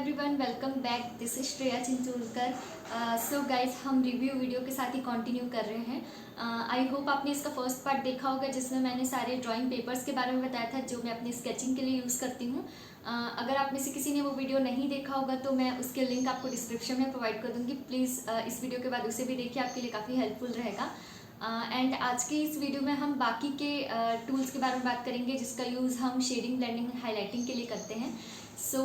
Everyone, welcome back. This is Shreya Chincholkar. So guys, हम review video के साथ ही कंटिन्यू कर रहे हैं। आई होप आपने इसका फर्स्ट पार्ट देखा होगा जिसमें मैंने सारे ड्राइंग पेपर्स के बारे में बताया था जो मैं अपनी स्केचिंग के लिए यूज़ करती हूँ। अगर आप में से किसी ने वो वीडियो नहीं देखा होगा तो मैं उसके लिंक आपको डिस्क्रिप्शन में प्रोवाइड कर दूँगी। प्लीज़ इस वीडियो के बाद उसे भी देखिए, आपके लिए काफ़ी हेल्पफुल रहेगा। एंड आज के इस वीडियो में हम बाकी के टूल्स के बारे में बात करेंगे जिसका यूज़ हम शेडिंग, ब्लेंडिंग, हाईलाइटिंग के लिए करते हैं। सो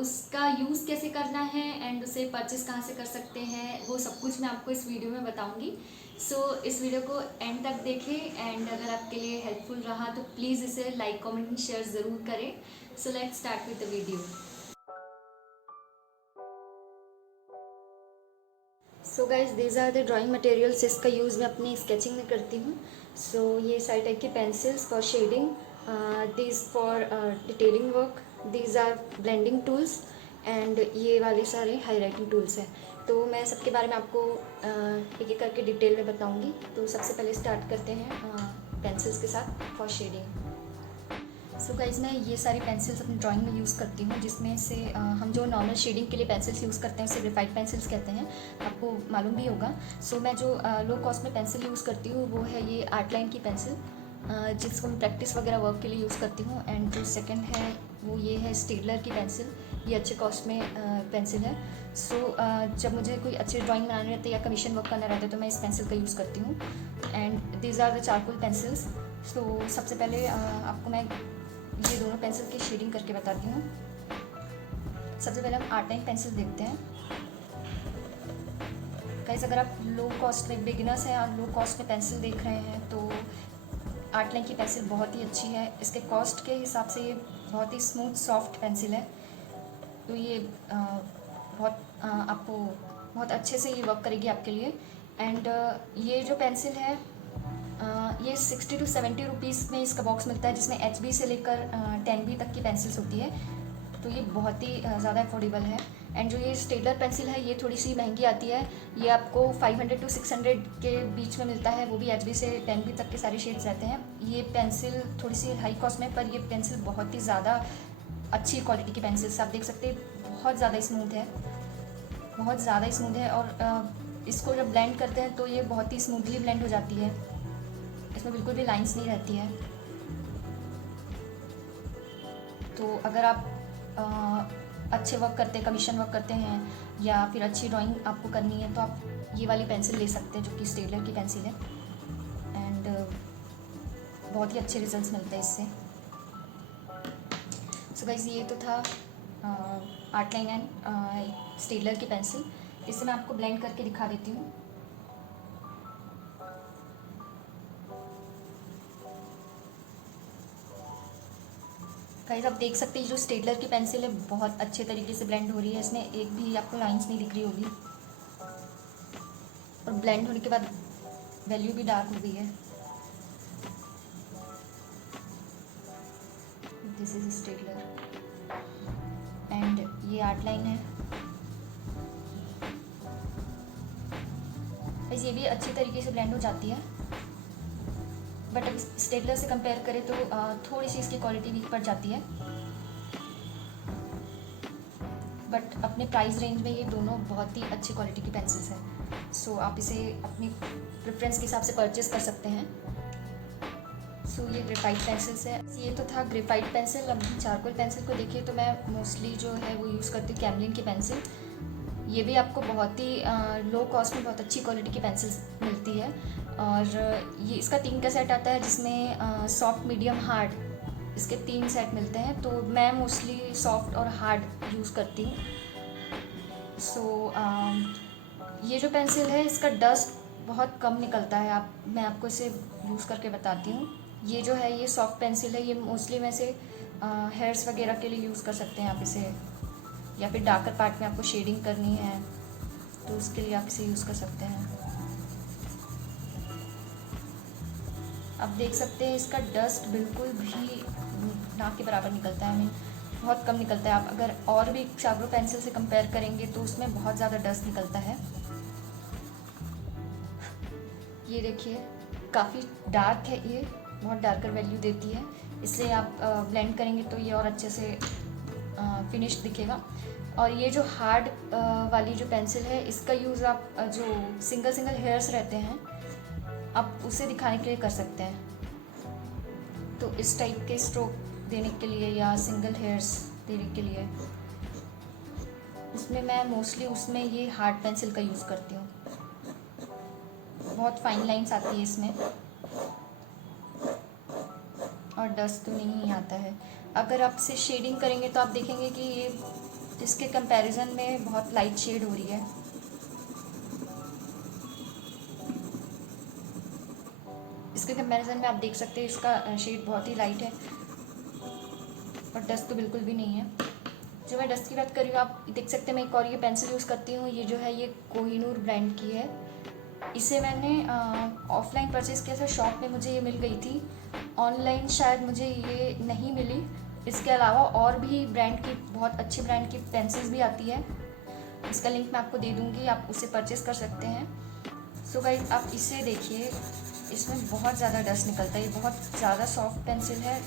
उसका यूज़ कैसे करना है एंड उसे परचेस कहाँ से कर सकते हैं, वो सब कुछ मैं आपको इस वीडियो में बताऊंगी। सो इस वीडियो को एंड तक देखें एंड अगर आपके लिए हेल्पफुल रहा तो प्लीज़ इसे लाइक, कमेंट एंड शेयर ज़रूर करें। So let's start with the video. So guys, these are the drawing materials जिसका यूज़ मैं अपनी स्केचिंग में करती हूँ। सो ये सारे टाइप के pencils for shading, these for detailing work, these are blending tools and ये वाले सारे हाईलाइटिंग टूल्स हैं। तो मैं सबके बारे में आपको एक एक करके डिटेल में बताऊँगी। तो सबसे पहले स्टार्ट करते हैं पेंसिल्स के साथ फॉर शेडिंग। सो गाइज, मैं ये सारी पेंसिल्स अपनी ड्राइंग में यूज़ करती हूँ जिसमें से हम जो नॉर्मल शेडिंग के लिए पेंसिल्स यूज़ करते हैं उसे ग्रेफाइट पेंसिल्स कहते हैं, आपको मालूम भी होगा। सो मैं जो लो कॉस्ट में पेंसिल यूज़ करती हूँ वो है ये आर्ट लाइन की पेंसिल, जिसको मैं प्रैक्टिस वगैरह वर्क के लिए यूज़ करती हूँ। एंड जो सेकंड है वो ये है स्टेडलर की पेंसिल, ये अच्छे कॉस्ट में पेंसिल है। सो जब मुझे कोई अच्छी ड्राइंग बनानी रहती है या कमीशन वर्क करना रहता है तो मैं इस पेंसिल का यूज़ करती हूँ। And these are the charcoal pencils. So सबसे पहले आपको मैं ये दोनों पेंसिल की शेडिंग करके बताती हूँ। सबसे पहले हम आर्ट लाइन पेंसिल देखते हैं। गाइस, अगर आप लो कॉस्ट में बिगिनर्स हैं और लो कॉस्ट में पेंसिल देख रहे हैं तो आर्ट लाइन की पेंसिल बहुत ही अच्छी है। इसके कॉस्ट के हिसाब से ये बहुत ही स्मूथ सॉफ्ट पेंसिल है। तो ये आपको बहुत अच्छे से ये वर्क करेगी आपके लिए। एंड ये जो पेंसिल है ये 60 to 70 रुपीज़ में इसका बॉक्स मिलता है, जिसमें HB से लेकर 10B तक की पेंसिल्स होती है। तो ये बहुत ही ज़्यादा अफोर्डेबल है। एंड जो ये स्टेडलर पेंसिल है ये थोड़ी सी महंगी आती है, ये आपको 500 to 600 के बीच में मिलता है, वो भी HB से 10B तक के सारे शेड्स रहते हैं। ये पेंसिल थोड़ी सी हाई कॉस्ट में, पर ये पेंसिल बहुत ही ज़्यादा अच्छी क्वालिटी की पेंसिल्स आप देख सकते हैं, बहुत ज़्यादा स्मूथ है, बहुत ज़्यादा स्मूथ है। और इसको जब ब्लेंड करते हैं तो ये बहुत ही स्मूथली ब्लेंड हो जाती है, इसमें बिल्कुल भी लाइंस नहीं रहती है। तो अगर आप अच्छे वर्क करते हैं, कमीशन वर्क करते हैं या फिर अच्छी ड्राइंग आपको करनी है तो आप ये वाली पेंसिल ले सकते हैं जो कि स्टेडलर की पेंसिल है। एंड बहुत ही अच्छे रिजल्ट्स मिलते हैं इससे। सो गाइस, ये तो था आर्ट लाइन एंड स्टेडलर की पेंसिल। इसे मैं आपको ब्लेंड करके दिखा देती हूँ। गाइस, आप देख सकते हैं जो स्टेडलर की पेंसिल है बहुत अच्छे तरीके से ब्लेंड हो रही है, इसमें एक भी आपको लाइंस नहीं दिख रही होगी और ब्लेंड होने के बाद वैल्यू भी डार्क हो गई है। दिस इज स्टेडलर एंड ये आर्ट लाइन है। गाइस, ये भी अच्छी तरीके से ब्लेंड हो जाती है, बट अगर स्टेडलर से कंपेयर करें तो थोड़ी सी इसकी क्वालिटी वीक पड़ जाती है। बट अपने प्राइस रेंज में ये दोनों बहुत ही अच्छी क्वालिटी की पेंसिल्स हैं। सो आप इसे अपनी प्रेफरेंस के हिसाब से परचेज़ कर सकते हैं। सो ये ग्रेफाइट पेंसिल्स है। ये तो था ग्रेफाइट पेंसिल। अब चारकोल पेंसिल को देखिए तो मैं मोस्टली जो है वो यूज़ करती हूँ कैमलिन की पेंसिल। ये भी आपको बहुत ही लो कॉस्ट में बहुत अच्छी क्वालिटी की पेंसिल्स मिलती है। और ये इसका 3 का सेट आता है जिसमें सॉफ्ट, मीडियम, हार्ड, इसके 3 सेट मिलते हैं। तो मैं मोस्टली सॉफ्ट और हार्ड यूज़ करती हूँ। सो ये जो पेंसिल है इसका डस्ट बहुत कम निकलता है। मैं आपको इसे यूज़ करके बताती हूँ। ये जो है ये सॉफ्ट पेंसिल है, ये मोस्टली में से हेयर्स वगैरह के लिए यूज़ कर सकते हैं आप इसे, या फिर डार्कर पार्ट में आपको शेडिंग करनी है तो उसके लिए आप इसे यूज़ कर सकते हैं। आप देख सकते हैं इसका डस्ट बिल्कुल भी नाक के बराबर निकलता है, बहुत कम निकलता है। आप अगर और भी चारकोल पेंसिल से कंपेयर करेंगे तो उसमें बहुत ज़्यादा डस्ट निकलता है। ये देखिए काफ़ी डार्क है, ये बहुत डार्कर वैल्यू देती है। इससे आप ब्लेंड करेंगे तो ये और अच्छे से फिनिश दिखेगा। और ये जो हार्ड वाली जो पेंसिल है, इसका यूज़ आप जो सिंगल सिंगल हेयर्स रहते हैं, आप उसे दिखाने के लिए कर सकते हैं। तो इस टाइप के स्ट्रोक देने के लिए या सिंगल हेयर्स देने के लिए उसमें मैं मोस्टली उसमें ये हार्ड पेंसिल का यूज़ करती हूँ। बहुत फाइन लाइंस आती है इसमें और डस्ट तो नहीं आता है। अगर आप इसे शेडिंग करेंगे तो आप देखेंगे कि ये इसके कंपैरिजन में बहुत लाइट शेड हो रही है। इसके कंपैरिजन में आप देख सकते हैं इसका शेड बहुत ही लाइट है और डस्ट तो बिल्कुल भी नहीं है। जो मैं डस्ट की बात कर रही हूँ, आप देख सकते हैं मैं एक और ये पेंसिल यूज़ करती हूँ। ये जो है ये कोहिनूर ब्रांड की है। इसे मैंने ऑफलाइन परचेज़ किया था, शॉप में मुझे ये मिल गई थी। ऑनलाइन शायद मुझे ये नहीं मिली। इसके अलावा और भी ब्रांड की, बहुत अच्छी ब्रांड की पेंसिल्स भी आती है। इसका लिंक मैं आपको दे दूँगी, आप उसे परचेज़ कर सकते हैं। सो गाइस, आप इसे देखिए, इसमें बहुत ज़्यादा डस्ट निकलता है। ये बहुत ज़्यादा सॉफ्ट पेंसिल है,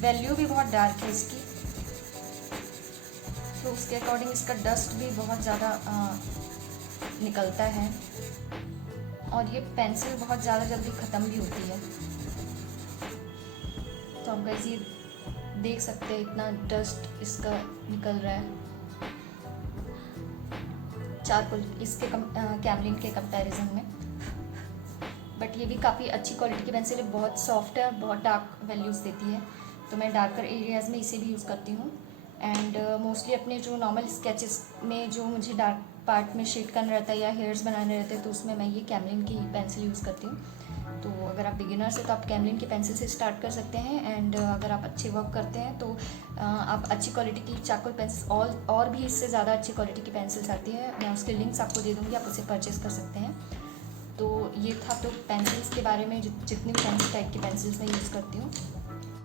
वैल्यू भी बहुत डार्क है इसकी, तो उसके अकॉर्डिंग इसका डस्ट भी बहुत ज़्यादा निकलता है और ये पेंसिल बहुत ज़्यादा जल्दी ख़त्म भी होती है। तो आप गाइस ये देख सकते हैं इतना डस्ट इसका निकल रहा है चारकोल इसके कैमलिन के कंपैरिजन में। बट ये भी काफ़ी अच्छी क्वालिटी की पेंसिल है, बहुत सॉफ्ट है और बहुत डार्क वैल्यूज़ देती है। तो मैं डार्कर एरियाज़ में इसे भी यूज़ करती हूँ। एंड मोस्टली अपने जो नॉर्मल स्केचेस में जो मुझे डार्क पार्ट में शेड करना रहता है या हेयर्स बनाने रहते हैं, तो उसमें मैं ये कैमलिन की पेंसिल यूज़ करती हूँ। तो अगर आप बिगिनर्स हैं तो आप कैमलिन की पेंसिल से स्टार्ट कर सकते हैं। एंड अगर आप अच्छे वर्क करते हैं तो आप अच्छी क्वालिटी की चारकोल पेंसिल और भी इससे ज़्यादा अच्छी क्वालिटी की पेंसिल्स आती है, मैं उसके लिंक्स आपको दे दूँगी, आप उसे परचेज़ कर सकते हैं। तो ये था तो पेंसिल्स के बारे में, जितनी भी पेंसिल टाइप की पेंसिल्स मैं यूज़ करती हूँ।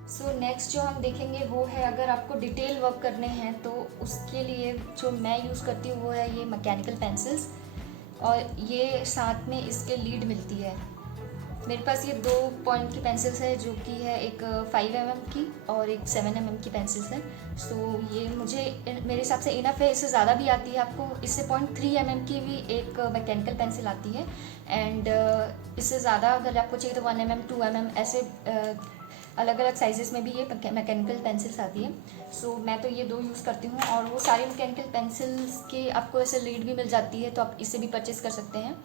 सो नेक्स्ट जो हम देखेंगे वो है, अगर आपको डिटेल वर्क करने हैं तो उसके लिए जो मैं यूज़ करती हूँ वो है ये मैकेनिकल पेंसिल्स, और ये साथ में इसके लीड मिलती है। मेरे पास ये 2 पॉइंट की पेंसिल्स है, जो कि है एक 5 mm की और एक 7 mm की पेंसिल्स है। सो ये मुझे मेरे हिसाब से इनफ है। इससे ज़्यादा भी आती है आपको, इससे 0.3 mm की भी एक मैकेनिकल पेंसिल आती है। एंड इससे ज़्यादा अगर आपको चाहिए तो 1 mm 2 mm ऐसे अलग अलग साइजेस में भी ये मैकेनिकल पेंसिल्स आती है। सो मैं तो ये 2 यूज़ करती हूँ, और वो सारी मैकेनिकल पेंसिल्स के आपको ऐसे लीड भी मिल जाती है, तो आप इसे भी परचेज़ कर सकते हैं।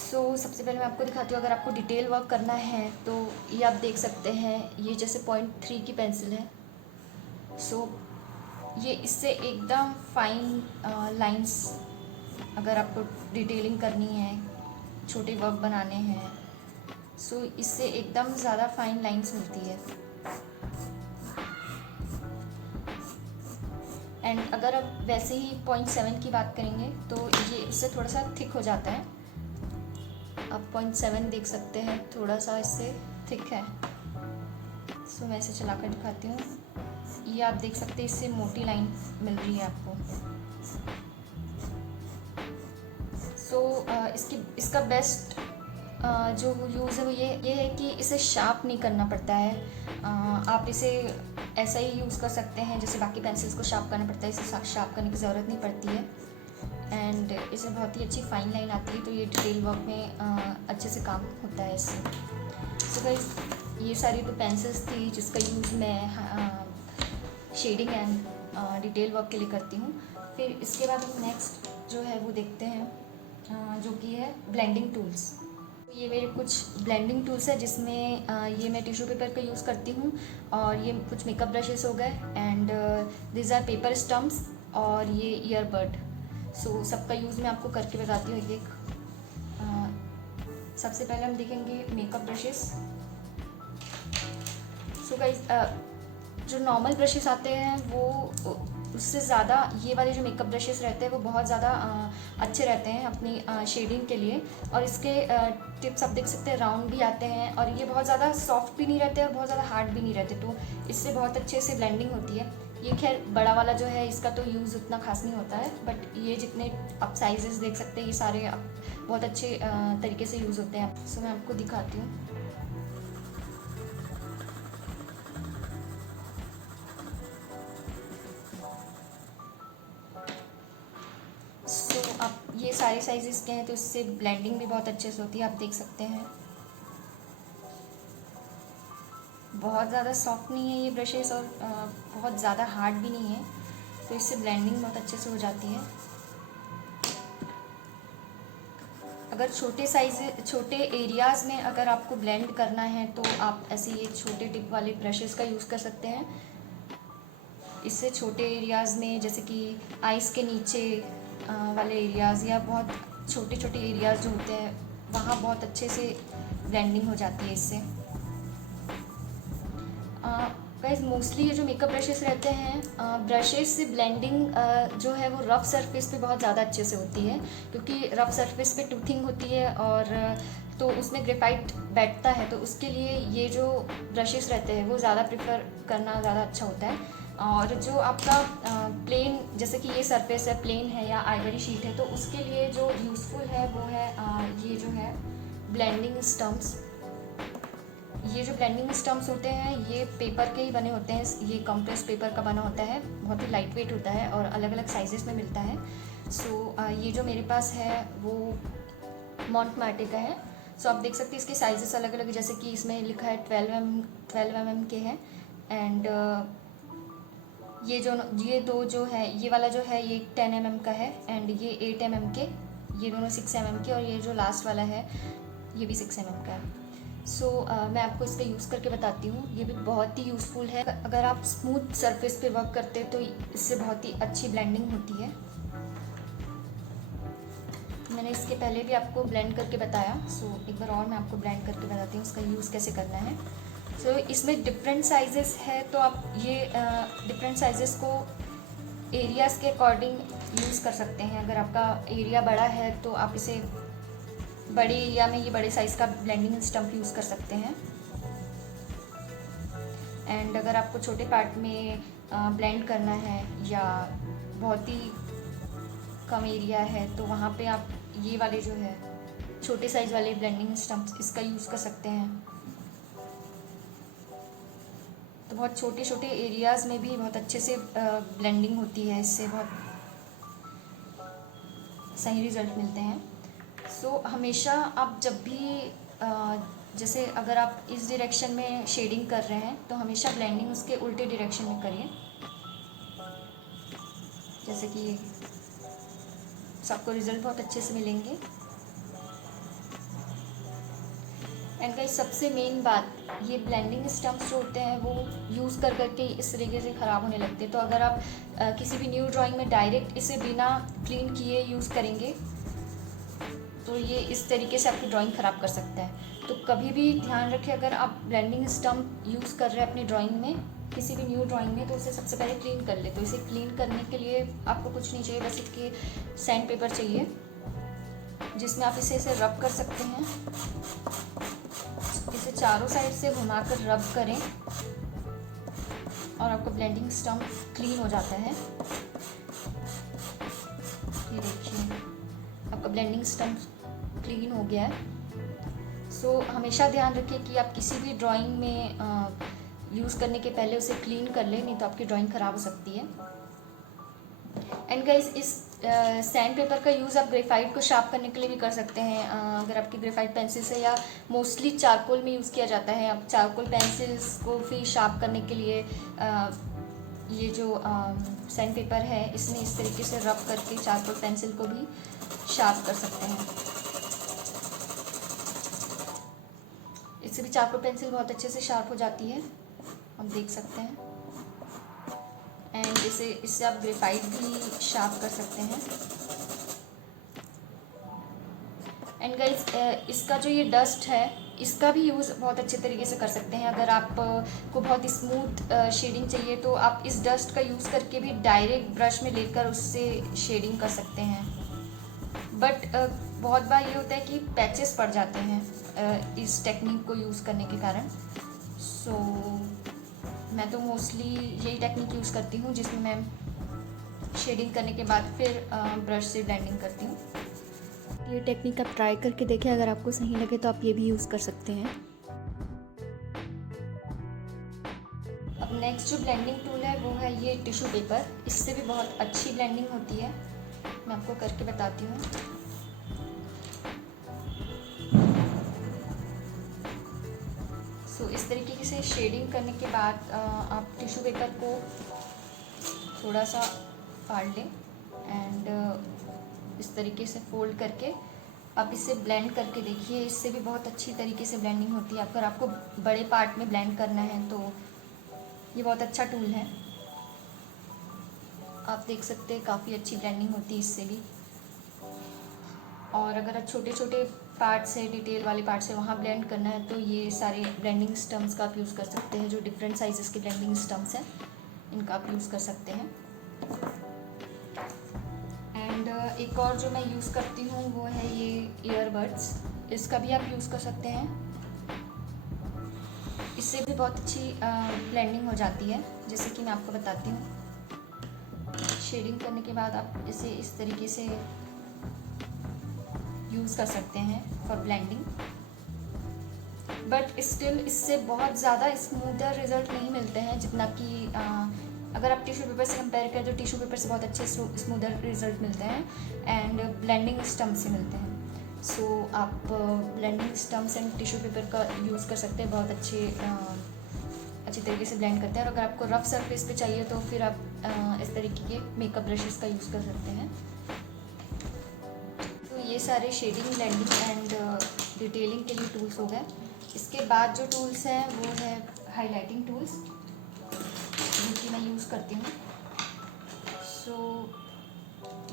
सो सबसे पहले मैं आपको दिखाती हूँ, अगर आपको डिटेल वर्क करना है तो ये आप देख सकते हैं, ये जैसे 0.3 की पेंसिल है। सो ये इससे एकदम फाइन लाइंस, अगर आपको डिटेलिंग करनी है, छोटे वर्क बनाने हैं, सो इससे एकदम ज़्यादा फाइन लाइंस मिलती है। एंड अगर आप वैसे ही 0.7 की बात करेंगे तो ये इससे थोड़ा सा थिक हो जाता है। आप 0.7 देख सकते हैं, थोड़ा सा इससे थिक है। सो मैं इसे चला कर दिखाती हूँ। ये आप देख सकते हैं, इससे मोटी लाइन मिल रही है आपको। सो इसका बेस्ट जो यूज़ है वो ये है कि इसे शार्प नहीं करना पड़ता है। आप इसे ऐसा ही यूज़ कर सकते हैं जैसे बाकी पेंसिल्स को शार्प करना पड़ता है, इसे शार्प करने की ज़रूरत नहीं पड़ती है। एंड इसमें बहुत ही अच्छी फाइन लाइन आती है, तो ये डिटेल वर्क में अच्छे से काम होता है इससे। सो गाइस, ये सारी तो पेंसिल्स थी जिसका यूज़ मैं शेडिंग एंड डिटेल वर्क के लिए करती हूँ। फिर इसके बाद हम नेक्स्ट जो है वो देखते हैं, जो कि है ब्लेंडिंग टूल्स। ये मेरे कुछ ब्लेंडिंग टूल्स है, जिसमें ये मैं टिश्यू पेपर का यूज़ करती हूँ, और ये कुछ मेकअप ब्रशेस हो गए, and this are paper stumps, और ये ईयरबड। सो सबका यूज़ मैं आपको करके बताती हूँ एक। सबसे पहले हम देखेंगे मेकअप ब्रशेस। सो गाइस, जो नॉर्मल ब्रशेस आते हैं वो उससे ज़्यादा ये वाले जो मेकअप ब्रशेस रहते हैं वो बहुत ज़्यादा अच्छे रहते हैं अपनी शेडिंग के लिए। और इसके टिप्स आप देख सकते हैं, राउंड भी आते हैं, और ये बहुत ज़्यादा सॉफ्ट भी नहीं रहते और बहुत ज़्यादा हार्ड भी नहीं रहते, तो इससे बहुत अच्छे से ब्लेंडिंग होती है। ये खैर बड़ा वाला जो है इसका तो यूज़ उतना खास नहीं होता है, बट ये जितने आप साइजेस देख सकते हैं ये सारे बहुत अच्छे तरीके से यूज़ होते हैं। सो मैं आपको दिखाती हूँ। सारे साइजेस के हैं, तो इससे ब्लेंडिंग भी बहुत अच्छे से होती है। आप देख सकते हैं बहुत ज़्यादा सॉफ्ट नहीं है ये ब्रशेस और बहुत ज़्यादा हार्ड भी नहीं है, तो इससे ब्लेंडिंग बहुत अच्छे से हो जाती है। अगर छोटे एरियाज़ में अगर आपको ब्लेंड करना है तो आप ऐसे ये छोटे टिप वाले ब्रशेस का यूज़ कर सकते हैं। इससे छोटे एरियाज़ में, जैसे कि आइज़ के नीचे वाले एरियाज़ या बहुत छोटे छोटे एरियाज़ जो होते हैं, वहाँ बहुत अच्छे से ब्लेंडिंग हो जाती है इससे। गाइस मोस्टली ये जो मेकअप ब्रशेस रहते हैं, ब्रशेस से ब्लेंडिंग जो है वो रफ़ सरफेस पे बहुत ज़्यादा अच्छे से होती है, क्योंकि रफ़ सरफेस पे टूथिंग होती है और तो उसमें ग्रेफाइट बैठता है, तो उसके लिए ये जो ब्रशेस रहते हैं वो ज़्यादा प्रेफर करना ज़्यादा अच्छा होता है। और जो आपका प्लेन, जैसे कि ये सरफेस है, प्लेन है या आइवरी शीट है, तो उसके लिए जो यूज़फुल है वो है ये जो है ब्लेंडिंग स्टम्प्स। ये जो ब्लेंडिंग स्टम्प्स होते हैं ये पेपर के ही बने होते हैं, ये कंप्रेस पेपर का बना होता है, बहुत ही लाइट वेट होता है और अलग अलग साइजेस में मिलता है। सो ये जो मेरे पास है वो मॉन्टमार्टे का है। सो आप देख सकते हैं इसके साइजेस अलग अलग, जैसे कि इसमें लिखा है 12 mm के हैं। एंड ये दो जो है, ये वाला जो है ये 10 mm का है, एंड ये 8 mm के, ये दोनों 6 mm के, और ये जो लास्ट वाला है ये भी 6 mm का है। सो मैं आपको इसका यूज़ करके बताती हूँ। ये भी बहुत ही यूज़फुल है। अगर आप स्मूथ सरफेस पे वर्क करते हैं तो इससे बहुत ही अच्छी ब्लेंडिंग होती है। मैंने इसके पहले भी आपको ब्लेंड करके बताया, सो एक बार और मैं आपको ब्लेंड करके बताती हूँ इसका यूज़ कैसे करना है। सो इसमें डिफरेंट साइजेस है, तो आप ये डिफरेंट साइजेस को एरियाज़ के अकॉर्डिंग यूज़ कर सकते हैं। अगर आपका एरिया बड़ा है तो आप इसे बड़े एरिया में ये बड़े साइज़ का ब्लेंडिंग स्टम्प यूज़ कर सकते हैं। एंड अगर आपको छोटे पार्ट में ब्लेंड करना है या बहुत ही कम एरिया है तो वहाँ पे आप ये वाले जो है छोटे साइज़ वाले ब्लेंडिंग स्टम्प्स इसका यूज़ कर सकते हैं। तो बहुत छोटे छोटे एरियाज़ में भी बहुत अच्छे से ब्लेंडिंग होती है, इससे बहुत सही रिज़ल्ट मिलते हैं। सो हमेशा आप जब भी जैसे अगर आप इस डायरेक्शन में शेडिंग कर रहे हैं तो हमेशा ब्लेंडिंग उसके उल्टे डायरेक्शन में करिए, जैसे कि सबको रिज़ल्ट बहुत अच्छे से मिलेंगे। एंड गाइस सबसे मेन बात, ये ब्लेंडिंग स्टम्प्स जो होते हैं वो यूज़ कर करके इस तरीके से ख़राब होने लगते हैं। तो अगर आप किसी भी न्यू ड्राइंग में डायरेक्ट इसे बिना क्लीन किए यूज़ करेंगे तो ये इस तरीके से आपकी ड्राइंग ख़राब कर सकता है। तो कभी भी ध्यान रखें, अगर आप ब्लेंडिंग स्टम्प यूज़ कर रहे हैं अपनी ड्राइंग में, किसी भी न्यू ड्राइंग में, तो उसे सबसे पहले क्लीन कर ले। तो इसे क्लीन करने के लिए आपको कुछ नहीं चाहिए, बस इसके सैंड पेपर चाहिए जिसमें आप इसे रब कर सकते हैं। इसे चारों साइड से घुमाकर रब करें और आपका ब्लेंडिंग स्टम्प क्लीन हो जाता है। ये देखिए आपका ब्लेंडिंग स्टम्प क्लीन हो गया है। सो हमेशा ध्यान रखिए कि आप किसी भी ड्राइंग में यूज़ करने के पहले उसे क्लीन कर लें, नहीं तो आपकी ड्राइंग ख़राब हो सकती है। एंड गाइस इस सैंड पेपर का यूज़ आप ग्रेफाइट को शार्प करने के लिए भी कर सकते हैं। अगर आपकी ग्रेफाइट पेंसिल से, या मोस्टली चारकोल में यूज़ किया जाता है। आप चारकोल पेंसिल्स को भी शार्प करने के लिए ये जो सैंड पेपर है इसमें इस तरीके से रब करके चारकोल पेंसिल को भी शार्प कर सकते हैं। इससे भी चारकोल पेंसिल बहुत अच्छे से शार्प हो जाती है, आप देख सकते हैं। एंड इससे आप ग्रेफाइट भी शार्प कर सकते हैं। एंड गाइस इसका जो ये डस्ट है इसका भी यूज़ बहुत अच्छे तरीके से कर सकते हैं। अगर आप को बहुत स्मूथ शेडिंग चाहिए तो आप इस डस्ट का यूज़ करके भी डायरेक्ट ब्रश में लेकर उससे शेडिंग कर सकते हैं। बट बहुत बार ये होता है कि पैचेस पड़ जाते हैं इस टेक्निक को यूज़ करने के कारण। सो मैं तो मोस्टली यही टेक्निक यूज़ करती हूँ जिसमें मैं शेडिंग करने के बाद फिर ब्रश से ब्लेंडिंग करती हूँ। ये टेक्निक आप ट्राई करके देखें, अगर आपको सही लगे तो आप ये भी यूज़ कर सकते हैं। अब नेक्स्ट जो ब्लेंडिंग टूल है वो है ये टिश्यू पेपर। इससे भी बहुत अच्छी ब्लेंडिंग होती है, मैं आपको करके बताती हूँ। सो इस तरीके से शेडिंग करने के बाद आप टिश्यू पेपर को थोड़ा सा फाड़ लें एंड इस तरीके से फोल्ड करके आप इसे ब्लेंड करके देखिए। इससे भी बहुत अच्छी तरीके से ब्लेंडिंग होती है। अगर आपको बड़े पार्ट में ब्लेंड करना है तो ये बहुत अच्छा टूल है। आप देख सकते हैं काफ़ी अच्छी ब्लेंडिंग होती है इससे भी। और अगर आप छोटे छोटे पार्ट से, डिटेल वाले पार्ट से वहाँ ब्लेंड करना है तो ये सारे ब्लेंडिंग स्टम्प्स का आप यूज़ कर सकते हैं। जो डिफरेंट साइजेस के ब्लेंडिंग स्टम्प्स हैं इनका आप यूज़ कर सकते हैं। एंड एक और जो मैं यूज़ करती हूँ वो है ये ईयरबड्स। इसका भी आप यूज़ कर सकते हैं। इससे भी बहुत अच्छी ब्लेंडिंग हो जाती है। जैसे कि मैं आपको बताती हूँ, शेडिंग करने के बाद आप इसे इस तरीके से यूज़ कर सकते हैं फॉर ब्लेंडिंग। बट स्टिल इससे बहुत ज़्यादा स्मूदर रिज़ल्ट नहीं मिलते हैं जितना कि अगर आप टिश्यू पेपर से कंपेयर करें तो टिश्यू पेपर से बहुत अच्छे स्मूदर रिज़ल्ट मिलते हैं एंड ब्लेंडिंग स्टम्प से मिलते हैं। सो आप blending stumps and tissue paper का यूज़ कर सकते हैं। बहुत अच्छी तरीके से ब्लेंड करते हैं। और अगर आपको रफ सरफेस पे चाहिए तो फिर आप इस तरीके के मेकअप ब्रशेस का यूज़ कर सकते हैं। तो ये सारे शेडिंग, ब्लेंडिंग एंड डिटेलिंग के लिए टूल्स हो गए। इसके बाद जो टूल्स हैं वो है हाईलाइटिंग टूल्स, जिनकी मैं यूज़ करती हूँ। So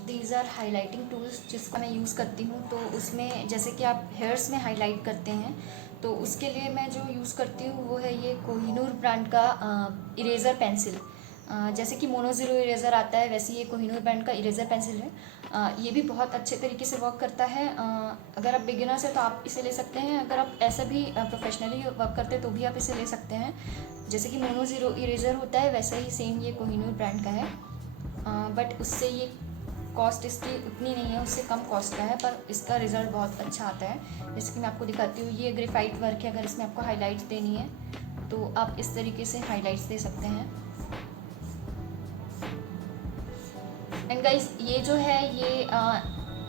these are highlighting tools जिसको मैं यूज़ करती हूँ। तो उसमें जैसे कि आप हेयर्स में हाईलाइट करते हैं तो उसके लिए मैं जो यूज़ करती हूँ वो है ये कोहिनूर ब्रांड का इरेज़र पेंसिल। जैसे कि मोनो ज़ीरो इरेज़र आता है वैसे ये कोहिनूर ब्रांड का इरेज़र पेंसिल है। ये भी बहुत अच्छे तरीके से वर्क करता है। अगर आप बिगिनर्स हैं तो आप इसे ले सकते हैं। अगर आप ऐसा भी प्रोफेशनली वर्क करते हैं तो भी आप इसे ले सकते हैं। जैसे कि मोनो ज़ीरो इरेज़र होता है वैसे ही सेम ये कोहिनूर ब्रांड का है। बट उससे ये कॉस्ट इसकी उतनी नहीं है, उससे कम कॉस्ट का है, पर इसका रिज़ल्ट बहुत अच्छा आता है। जैसे कि मैं आपको दिखाती हूँ, ये ग्रेफाइट वर्क है। अगर इसमें आपको हाईलाइट्स देनी है तो आप इस तरीके से हाईलाइट्स दे सकते हैं। एंड गाइस ये जो है ये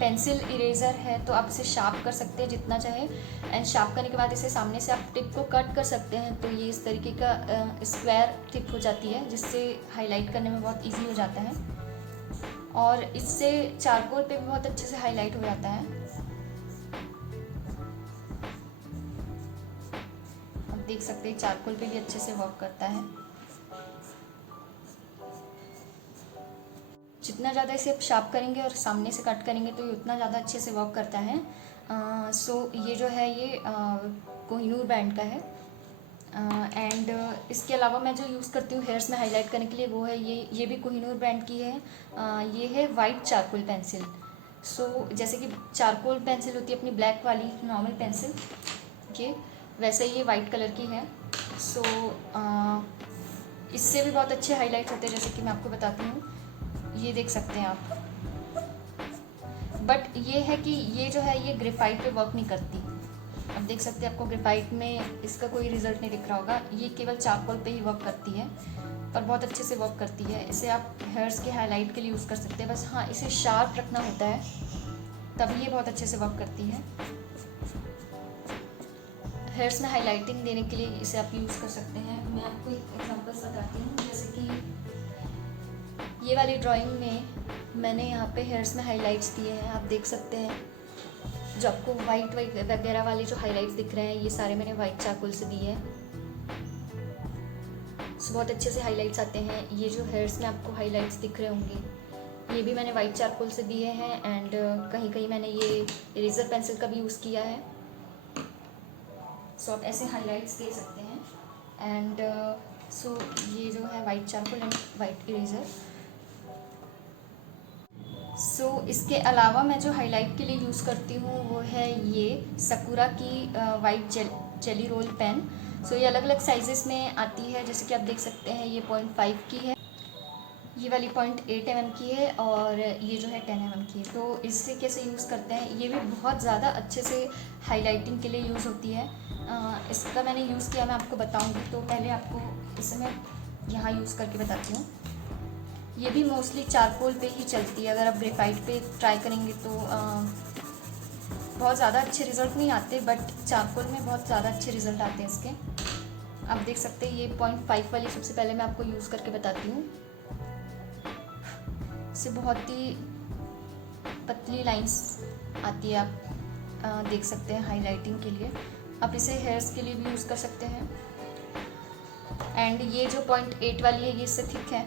पेंसिल इरेज़र है तो आप इसे शार्प कर सकते हैं जितना चाहे। एंड शार्प करने के बाद इसे सामने से आप टिप को कट कर सकते हैं तो ये इस तरीके का स्क्वायर टिप हो जाती है, जिससे हाईलाइट करने में बहुत ईजी हो जाता है। और इससे चारकोल पे भी बहुत अच्छे से हाईलाइट हो जाता है। आप देख सकते हैं चारकोल पे भी अच्छे से वर्क करता है। जितना ज़्यादा इसे आप शार्प करेंगे और सामने से कट करेंगे तो ये उतना ज़्यादा अच्छे से वर्क करता है। सो ये जो है ये कोहिनूर ब्रांड का है। एंड इसके अलावा मैं जो यूज़ करती हूँ हेयर्स में हाईलाइट करने के लिए वो है ये भी कोहिनूर ब्रांड की है। ये है वाइट चारकोल पेंसिल। सो जैसे कि चारकोल पेंसिल होती है अपनी ब्लैक वाली नॉर्मल पेंसिल, ये वैसे ही ये वाइट कलर की है। सो इससे भी बहुत अच्छे हाईलाइट होते हैं। जैसे कि मैं आपको बताती हूँ, ये देख सकते हैं आप। बट ये है कि ये जो है ये ग्रेफाइट पे वर्क नहीं करती। आप देख सकते हैं आपको ग्रेफाइट में इसका कोई रिजल्ट नहीं दिख रहा होगा। ये केवल चारकोल पे ही वर्क करती है, पर बहुत अच्छे से वर्क करती है। इसे आप हेयर्स के हाईलाइट के लिए यूज़ कर सकते हैं। बस हाँ, इसे शार्प रखना होता है तभी ये बहुत अच्छे से वर्क करती है। हेयर्स में हाईलाइटिंग देने के लिए इसे आप यूज़ कर सकते हैं। मैं आपको एक एग्जांपल बताती हूँ। जैसे कि ये वाली ड्राइंग में मैंने यहाँ पे हेयर्स में हाईलाइट्स दिए हैं, आप देख सकते हैं। जो आपको वाइट वगैरह वाले जो हाईलाइट्स दिख रहे हैं ये सारे मैंने वाइट चारकोल से दिए हैं। सो बहुत अच्छे से हाईलाइट्स आते हैं। ये जो हेयर्स में आपको हाईलाइट्स दिख रहे होंगे ये भी मैंने वाइट चारकोल से दिए हैं। एंड कहीं कहीं मैंने ये इरेज़र पेंसिल का भी यूज़ किया है। सो आप ऐसे हाईलाइट्स दे सकते हैं। एंड सो ये जो है white charcoal and white eraser. So इसके अलावा मैं जो हाईलाइट के लिए यूज़ करती हूँ वो है ये सकूरा की वाइट जेली रोल पेन। सो ये अलग अलग साइजेस में आती है। जैसे कि आप देख सकते हैं ये 0.5 की है, ये वाली 0.8 mm की है और ये जो है 10 mm की है। तो इससे कैसे यूज़ करते हैं, ये भी बहुत ज़्यादा अच्छे से हाईलाइटिंग के लिए यूज़ होती है। इसका मैंने यूज़ किया, मैं आपको बताऊँगी। तो पहले आपको इसे मैं यहाँ यूज़ करके बताती हूँ। ये भी मोस्टली चारकोल पे ही चलती है। अगर आप ग्रेफाइट पे ट्राई करेंगे तो बहुत ज़्यादा अच्छे रिज़ल्ट नहीं आते, बट चारकोल में बहुत ज़्यादा अच्छे रिज़ल्ट आते हैं इसके। आप देख सकते हैं ये 0.5 वाली सबसे पहले मैं आपको यूज़ करके बताती हूँ। इससे बहुत ही पतली लाइंस आती है, आप देख सकते हैं हाइलाइटिंग के लिए। आप इसे हेयर्स के लिए भी यूज़ कर सकते हैं। एंड ये जो 0.8 वाली है ये इससे थिक है,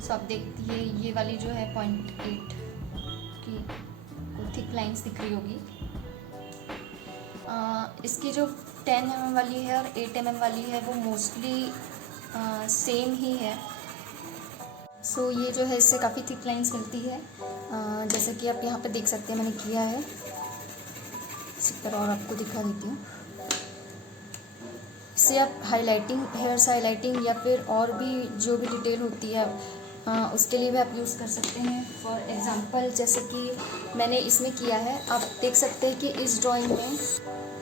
सो आप देखिए ये वाली जो है 0.8 की थिक लाइंस दिख रही होगी। इसकी जो 10 mm वाली है और 8 mm वाली है वो मोस्टली सेम ही है। सो ये जो है इससे काफ़ी थिक लाइंस मिलती है, जैसे कि आप यहाँ पे देख सकते हैं मैंने किया है। इसी तरह और आपको दिखा देती हूँ। इससे आप हाइलाइटिंग, हेयर्स हाइलाइटिंग या फिर और भी जो भी डिटेल होती है उसके लिए भी आप यूज़ कर सकते हैं। फॉर एग्ज़ाम्पल जैसे कि मैंने इसमें किया है, आप देख सकते हैं कि इस ड्राइंग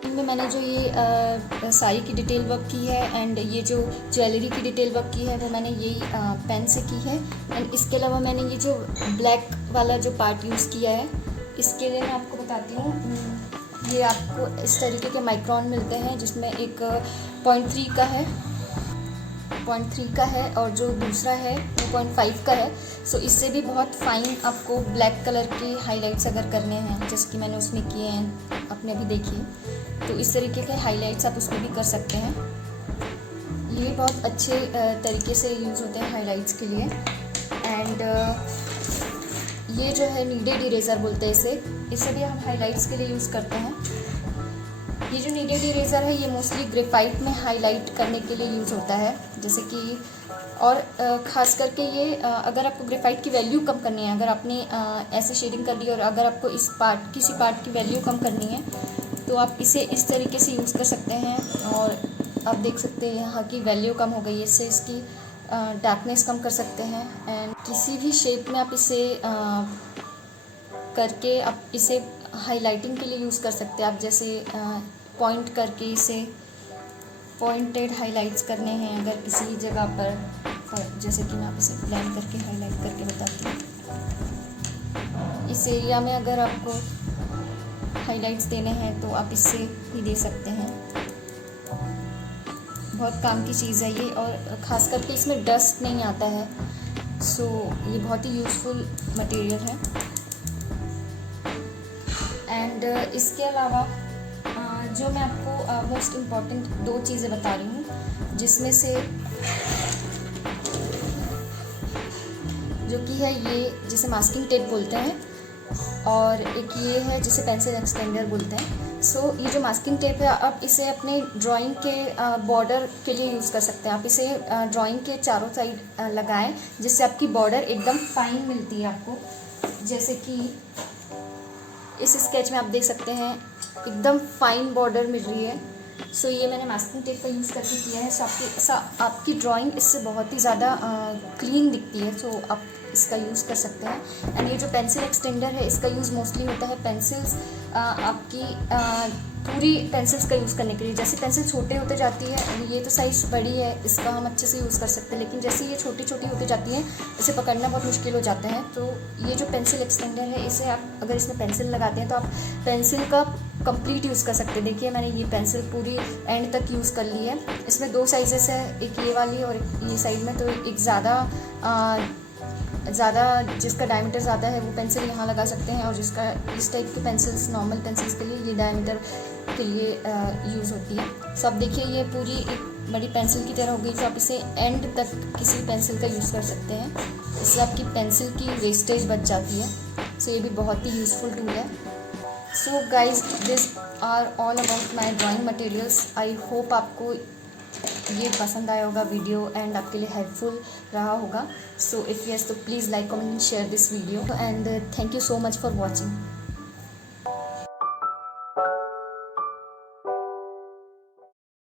में मैंने जो ये साड़ी की डिटेल वर्क की है एंड ये जो ज्वेलरी की डिटेल वर्क की है वो मैंने यही पेन से की है। एंड इसके अलावा मैंने ये जो ब्लैक वाला जो पार्ट यूज़ किया है, इसके लिए मैं आपको बताती हूँ। ये आपको इस तरीके के माइक्रॉन मिलते हैं, जिसमें एक 0.3 का है, 0.3 का है और जो दूसरा है वो 0.5 का है। सो इससे भी बहुत फाइन आपको ब्लैक कलर के हाइलाइट्स अगर करने हैं, जैसे कि मैंने उसमें किए हैं, आपने अभी देखिए, तो इस तरीके के हाइलाइट्स आप उसमें भी कर सकते हैं। ये बहुत अच्छे तरीके से यूज़ होते हैं हाइलाइट्स के लिए। एंड ये जो है नीडेड इरेज़र बोलते हैं इसे भी हम हाइलाइट्स के लिए यूज़ करते हैं। ये जो नीडेड इरेज़र है ये मोस्टली ग्रेफाइट में हाईलाइट करने के लिए यूज़ होता है, जैसे कि और ख़ास करके ये अगर आपको ग्रेफाइट की वैल्यू कम करनी है, अगर आपने ऐसे शेडिंग कर ली और अगर आपको किसी पार्ट की वैल्यू कम करनी है तो आप इसे इस तरीके से यूज़ कर सकते हैं। और आप देख सकते हैं यहाँ की वैल्यू कम हो गई है, इससे इसकी डार्कनेस कम कर सकते हैं। एंड किसी भी शेप में आप इसे करके आप इसे हाइलाइटिंग के लिए यूज़ कर सकते हैं। आप जैसे पॉइंट करके इसे पॉइंटेड हाइलाइट्स करने हैं अगर किसी जगह पर, जैसे कि मैं आप इसे ब्लेंड करके हाईलाइट करके बताती हूँ। इस एरिया में अगर आपको हाइलाइट्स देने हैं तो आप इससे भी दे सकते हैं। बहुत काम की चीज़ है ये, और ख़ास करके इसमें डस्ट नहीं आता है। सो ये बहुत ही यूज़फुल मटेरियल है। एंड इसके अलावा जो मैं आपको मोस्ट इम्पॉर्टेंट 2 चीज़ें बता रही हूँ, जिसमें से जो कि है ये जिसे मास्किंग टेप बोलते हैं, और एक ये है जिसे पेंसिल एक्सटेंडर बोलते हैं। सो ये जो मास्किंग टेप है आप इसे अपने ड्राइंग के बॉर्डर के लिए यूज़ कर सकते हैं। आप इसे ड्राइंग के चारों साइड लगाएं, जिससे आपकी बॉर्डर एकदम फाइन मिलती है आपको। जैसे कि इस स्केच में आप देख सकते हैं एकदम फाइन बॉर्डर मिल रही है। सो ये मैंने मास्किंग टेप का यूज़ करके किया है। सो आपकी ड्राइंग इससे बहुत ही ज़्यादा क्लीन दिखती है। सो आप इसका यूज़ कर सकते हैं। एंड ये जो पेंसिल एक्सटेंडर है इसका यूज़ मोस्टली होता है पेंसिल्स, आपकी पूरी पेंसिल्स का यूज़ करने के लिए। जैसे पेंसिल छोटे होते जाती है, ये तो साइज़ बड़ी है, इसका हम अच्छे से यूज़ कर सकते हैं, लेकिन जैसे ये छोटी छोटी होती जाती हैं इसे पकड़ना बहुत मुश्किल हो जाता है। तो ये जो पेंसिल एक्सटेंडर है इसे आप अगर इसमें पेंसिल लगाते हैं तो आप पेंसिल का कंप्लीट यूज़ कर सकते हैं। देखिए मैंने ये पेंसिल पूरी एंड तक यूज़ कर ली है। इसमें 2 साइजेस है, एक ये वाली और एक ये साइड में। तो एक ज़्यादा जिसका डायमीटर ज़्यादा है वो पेंसिल यहाँ लगा सकते हैं, और जिसका इस टाइप के पेंसिल्स नॉर्मल पेंसिल्स के लिए ये डायमीटर के लिए यूज़ होती है। सो आप देखिए ये पूरी एक बड़ी पेंसिल की तरह हो गई। तो आप इसे एंड तक किसी पेंसिल का यूज़ कर सकते हैं, इससे आपकी पेंसिल की वेस्टेज बच जाती है। सो ये भी बहुत ही यूज़फुल टूल है। So guys this are all about my drawing materials. I hope आपको ये पसंद आया होगा वीडियो एंड आपके लिए हेल्पफुल रहा होगा। सो इफ़ यस तो please like, comment, share this video and thank you so much for watching.